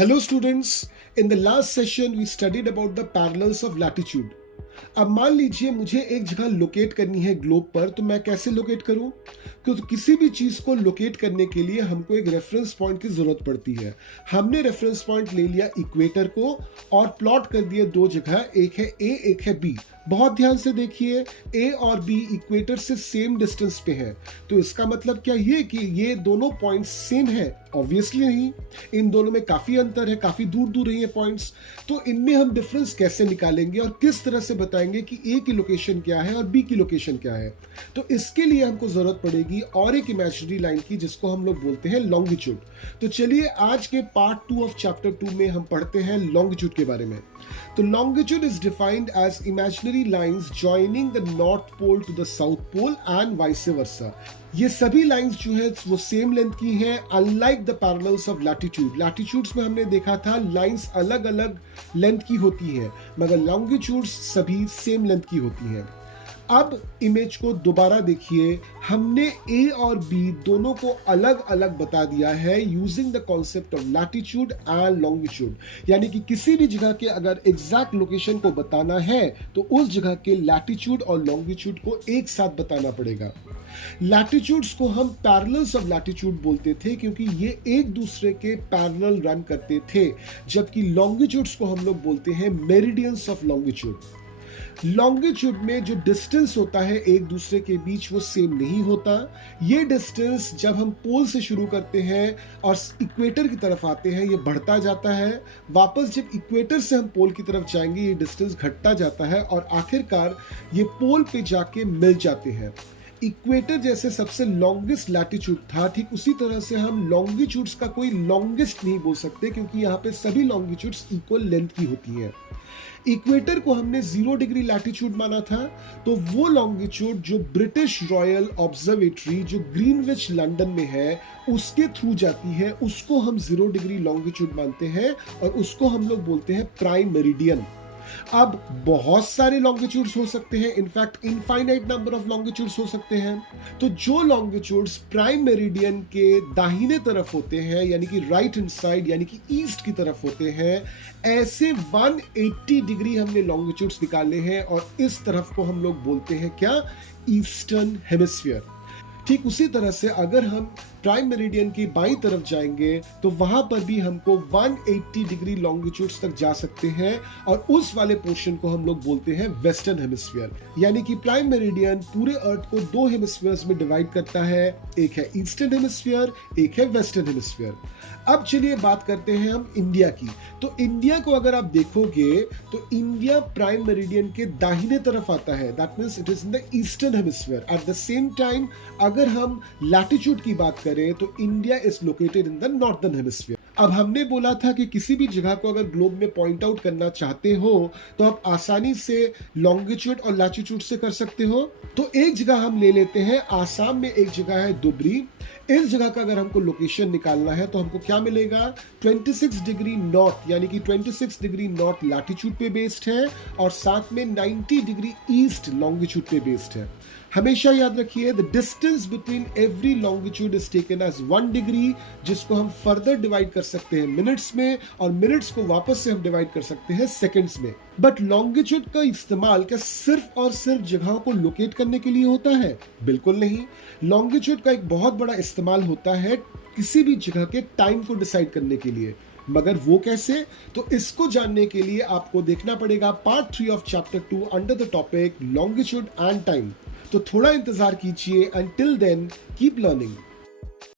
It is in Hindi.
Hello students, in the last session we studied about the parallels of latitude. अब मान लीजिए मुझे एक जगह लोकेट करनी है ग्लोब पर, तो मैं कैसे लोकेट करूं? क्योंकि किसी भी चीज को लोकेट करने के लिए हमको एक रेफरेंस पॉइंट की जरूरत पड़ती है। हमने रेफरेंस पॉइंट ले लिया इक्वेटर को और प्लॉट कर दिए दो जगह, एक है ए एक है बी। बहुत ध्यान से देखिए, ए और बी इक्वेटर से सेम डिस्टेंस पे है, तो इसका मतलब क्या ये कि ये दोनों पॉइंट्स सेम है? ऑब्वियसली नहीं, इन दोनों में काफी अंतर है, काफी दूर दूर है ये पॉइंट्स। तो इनमें हम डिफरेंस कैसे निकालेंगे और किस तरह से बताएंगे कि ए की लोकेशन क्या है और बी की लोकेशन क्या है? तो इसके लिए हमको जरूरत पड़ेगी और एक इमेजिनरी लाइन की, जिसको हम लोग बोलते हैं लॉन्गिट्यूड। तो चलिए आज के पार्ट 2 ऑफ चैप्टर 2 में हम पढ़ते हैं लॉन्गिट्यूड के बारे में। तो longitude is defined as imaginary lines joining the north pole to the south pole and vice versa. ये सभी लाइंस जो है वो सेम लेंथ की हैं, unlike the parallels of latitude. Latitudes में हमने देखा था लाइंस अलग अलग लेंथ की होती है, मगर लॉन्गिट्यूड्स सभी सेम लेंथ की होती हैं। अब इमेज को दोबारा देखिए, हमने ए और बी दोनों को अलग अलग बता दिया है using the concept of latitude and longitude. यानी कि किसी भी जगह के अगर एग्जैक्ट लोकेशन को बताना है तो उस जगह के लैटिट्यूड और लॉन्गिट्यूड को एक साथ बताना पड़ेगा। लैटिट्यूड्स को हम पैरेलल्स ऑफ लैटिट्यूड बोलते थे क्योंकि ये एक दूसरे के पैरेलल रन करते थे, जबकि लॉन्गिट्यूड्स को हम लोग बोलते हैं मेरिडियंस ऑफ लॉन्गिट्यूड। लॉन्गिट्यूड में जो डिस्टेंस होता है एक दूसरे के बीच वो सेम नहीं होता। ये डिस्टेंस जब हम पोल से शुरू करते हैं और इक्वेटर की तरफ आते हैं ये बढ़ता जाता है, वापस जब इक्वेटर से हम पोल की तरफ जाएंगे ये डिस्टेंस घटता जाता है और आखिरकार ये पोल पे जाके मिल जाते हैं। इक्वेटर जैसे सबसे लॉन्गेस्ट लैटिट्यूड था, ठीक उसी तरह से हम लॉन्गिट्यूड्स का कोई लॉन्गेस्ट नहीं बोल सकते क्योंकि यहाँ पे सभी लॉन्गिट्यूड्स इक्वल लेंथ की होती हैं। इक्वेटर को हमने 0 डिग्री लैटिट्यूड माना था, तो वो लॉन्गिट्यूड जो ब्रिटिश रॉयल ऑब्जर्वेटरी जो ग्रीनविच लंदन में है उसके थ्रू जाती है, उसको हम 0 डिग्री लॉन्गिट्यूड मानते हैं और उसको हम लोग बोलते हैं प्राइम मेरिडियन। अब बहुत सारे लॉन्गिट्यूड्स हो सकते हैं, in fact infinite number of longitudes हो सकते हैं। तो जो लॉन्गिट्यूड्स प्राइम मेरिडियन के दाहिने तरफ होते हैं, यानी कि राइट हैंड साइड यानी कि ईस्ट की तरफ होते हैं, ऐसे 180 डिग्री हमने लॉन्गिट्यूड्स निकाले हैं और इस तरफ को हम लोग बोलते हैं क्या? Eastern hemisphere. ठीक उसी तरह से अगर हम प्राइम मेरिडियन की बाईं तरफ जाएंगे तो वहां पर भी हमको 180 डिग्री लॉन्गिट्यूड्स तक जा सकते हैं और उस वाले पोर्शन को हम लोग बोलते हैं वेस्टर्न हेमिस्फीयर। यानी कि प्राइम मेरिडियन पूरे अर्थ को 2 हेमिस्फीयर्स में डिवाइड करता है, एक है ईस्टर्न हेमिस्फीयर, एक है वेस्टर्न हेमिस्फीयर। अब चलिए बात करते हैं हम इंडिया की। तो इंडिया को अगर आप देखोगे तो इंडिया प्राइम मेरिडियन के दाहिने तरफ आता है, that means it is in the eastern hemisphere. At the same time अगर हम लैटिट्यूड की बात करें तो India is located in the northern hemisphere. अब हमने बोला था कि किसी भी जगह को अगर ग्लोब में पॉइंट आउट करना चाहते हो तो आप आसानी से लॉन्गिट्यूड और लैटिट्यूड से कर सकते हो। तो एक जगह हम ले लेते हैं, आसाम में एक जगह है दुबरी। इस जगह का अगर हमको लोकेशन निकालना है तो हमको क्या मिलेगा? 26 डिग्री नॉर्थ, यानी कि 26 डिग्री नॉर्थ लैटिट्यूड पे बेस्ड है और साथ में 90 डिग्री ईस्ट लॉन्गिट्यूड पे बेस्ड है। हमेशा याद रखिए the distance between every longitude is taken as 1 degree, जिसको हम फर्दर डिवाइड कर सकते हैं मिनट्स में और मिनट्स को वापस से हम डिवाइड कर सकते हैं सेकंड्स में। बट लॉन्गिट्यूड का इस्तेमाल क्या सिर्फ और सिर्फ जगहों को लोकेट करने के लिए होता है? बिल्कुल नहीं। लॉन्गिट्यूड का एक बहुत बड़ा इस्तेमाल होता है किसी भी जगह के टाइम को डिसाइड करने के लिए, मगर वो कैसे? तो इसको जानने के लिए आपको देखना पड़ेगा part 3 of chapter 2 under the topic longitude and time. तो थोड़ा इंतजार कीजिए, until then keep learning।